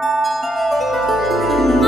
Música